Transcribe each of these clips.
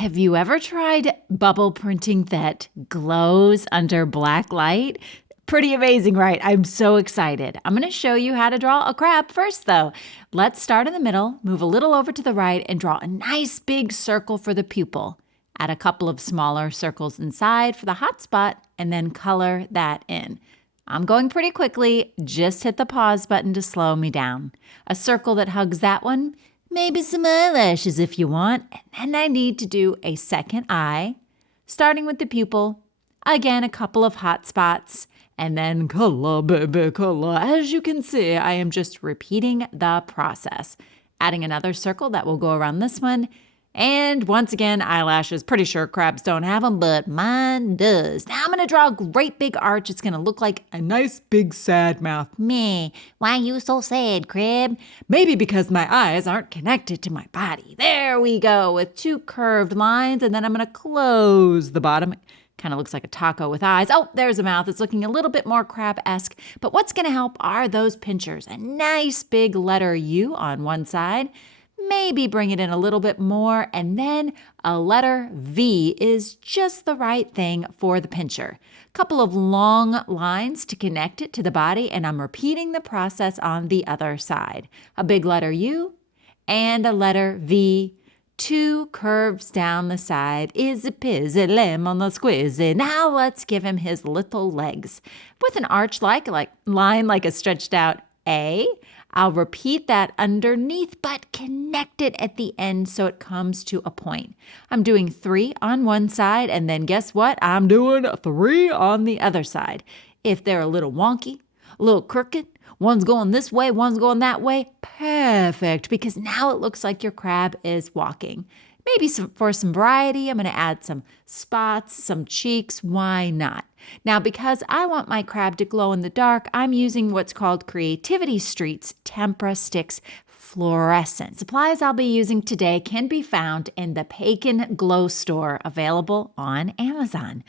Have you ever tried bubble printing that glows under black light? Pretty amazing, right? I'm so excited. I'm going to show you how to draw a crab first, though. Let's start in the middle, move a little over to the right, and draw a nice big circle for the pupil. Add a couple of smaller circles inside for the hot spot, and then color that in. I'm going pretty quickly. Just hit the pause button to slow me down. A circle that hugs that one. Maybe some eyelashes if you want. And then I need to do a second eye, starting with the pupil. Again, a couple of hot spots. And then color, baby, color. As you can see, I am just repeating the process. Adding another circle that will go around this one. And once again, eyelashes. Pretty sure crabs don't have them, but mine does. Now I'm going to draw a great big arch. It's going to look like a nice big sad mouth. Meh, why you so sad, crab? Maybe because my eyes aren't connected to my body. There we go, with two curved lines. And then I'm going to close the bottom. Kind of looks like a taco with eyes. Oh, there's a mouth. It's looking a little bit more crab-esque. But what's going to help are those pinchers. A nice big letter U on one side. Maybe bring it in a little bit more, and then a letter V is just the right thing for the pincher. A couple of long lines to connect it to the body, and I'm repeating the process on the other side. A big letter U and a letter V. Two curves down the side. Izzy pizzy, lemon squizzy. Now let's give him his little legs. With an arch like line like a stretched out A. I'll repeat that underneath, but connect it at the end so it comes to a point. I'm doing 3 on one side, and then guess what? I'm doing 3 on the other side. If they're a little wonky, a little crooked, one's going this way, one's going that way, perfect, because now it looks like your crab is walking. Maybe for some variety, I'm going to add some spots, some cheeks. Why not? Now, because I want my crab to glow in the dark, I'm using what's called Creativity Street's Tempera Sticks Fluorescent. Supplies I'll be using today can be found in the Pagan Glow Store, available on Amazon.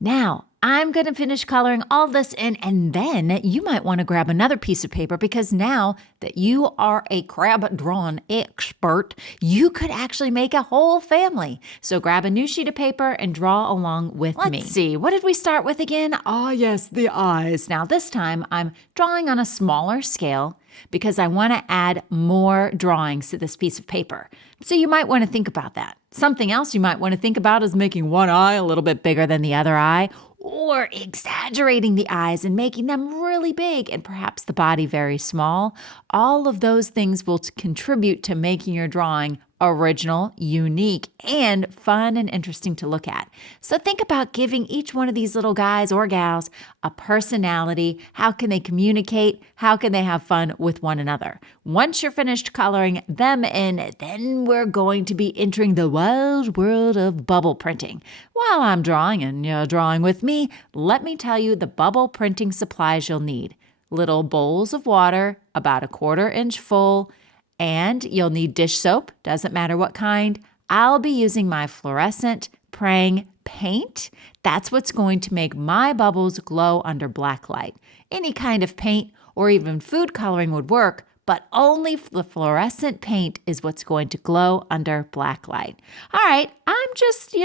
Now, I'm going to finish coloring all this in, and then you might want to grab another piece of paper, because now that you are a crab drawing expert, you could actually make a whole family. So grab a new sheet of paper and draw along with me. Let's see, what did we start with again? Yes, the eyes. Now this time I'm drawing on a smaller scale because I want to add more drawings to this piece of paper. So you might want to think about that. Something else you might want to think about is making one eye a little bit bigger than the other eye, or exaggerating the eyes and making them really big and perhaps the body very small. All of those things will contribute to making your drawing original, unique, and fun and interesting to look at. So think about giving each one of these little guys or gals a personality. How can they communicate? How can they have fun with one another? Once you're finished coloring them in, then we're going to be entering the wild world of bubble printing. While I'm drawing and you're drawing with me, let me tell you the bubble printing supplies you'll need. Little bowls of water, about 1/4 inch full, and you'll need dish soap, doesn't matter what kind. I'll be using my fluorescent praying paint. That's what's going to make my bubbles glow under black light. Any kind of paint or even food coloring would work, but only the fluorescent paint is what's going to glow under black light. All right, I'm just,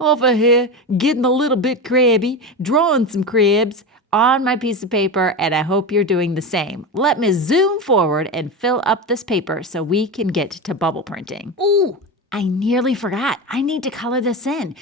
over here getting a little bit crabby, drawing some crabs on my piece of paper, and I hope you're doing the same. Let me zoom forward and fill up this paper so we can get to bubble printing. Ooh, I nearly forgot. I need to color this in.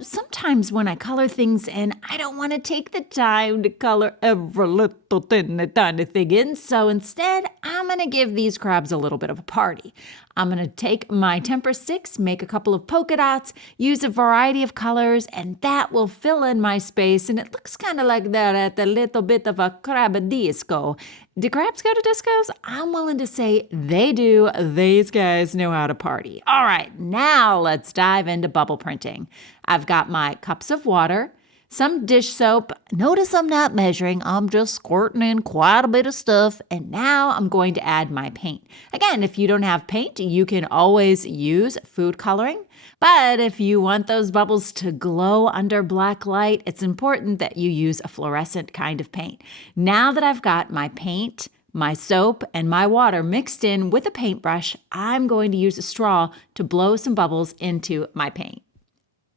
Sometimes when I color things in, I don't want to take the time to color every little tiny thing in. So instead, I'm going to give these crabs a little bit of a party. I'm going to take my tempera sticks, make a couple of polka dots, use a variety of colors, and that will fill in my space. And it looks kind of like that at a little bit of a crab disco. Do crabs go to discos? I'm willing to say they do. These guys know how to party. All right, now let's dive into bubble printing. I've got my cups of water, some dish soap. Notice I'm not measuring. I'm just squirting in quite a bit of stuff. And now I'm going to add my paint. Again, if you don't have paint, you can always use food coloring. But if you want those bubbles to glow under black light, it's important that you use a fluorescent kind of paint. Now that I've got my paint, my soap and my water mixed in with a paintbrush, I'm going to use a straw to blow some bubbles into my paint.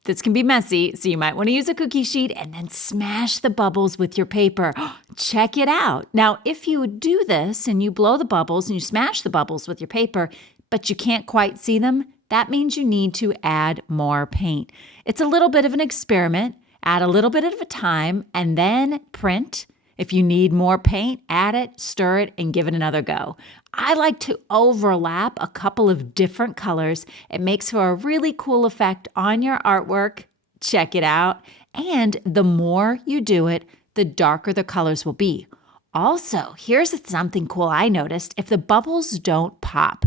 This can be messy, so you might want to use a cookie sheet and then smash the bubbles with your paper. Check it out. Now, if you do this and you blow the bubbles and you smash the bubbles with your paper, but you can't quite see them, that means you need to add more paint. It's a little bit of an experiment. Add a little bit at a time and then print. If you need more paint, add it, stir it, and give it another go. I like to overlap a couple of different colors. It makes for a really cool effect on your artwork. Check it out. And the more you do it, the darker the colors will be. Also, here's something cool I noticed. If the bubbles don't pop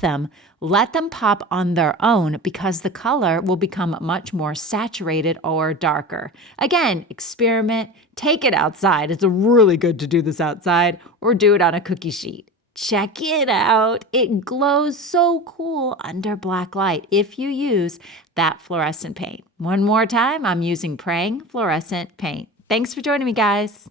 them. Let them pop on their own because the color will become much more saturated or darker. Again, experiment, take it outside. It's really good to do this outside or do it on a cookie sheet. Check it out. It glows so cool under black light if you use that fluorescent paint. One more time, I'm using Praying Fluorescent Paint. Thanks for joining me, guys.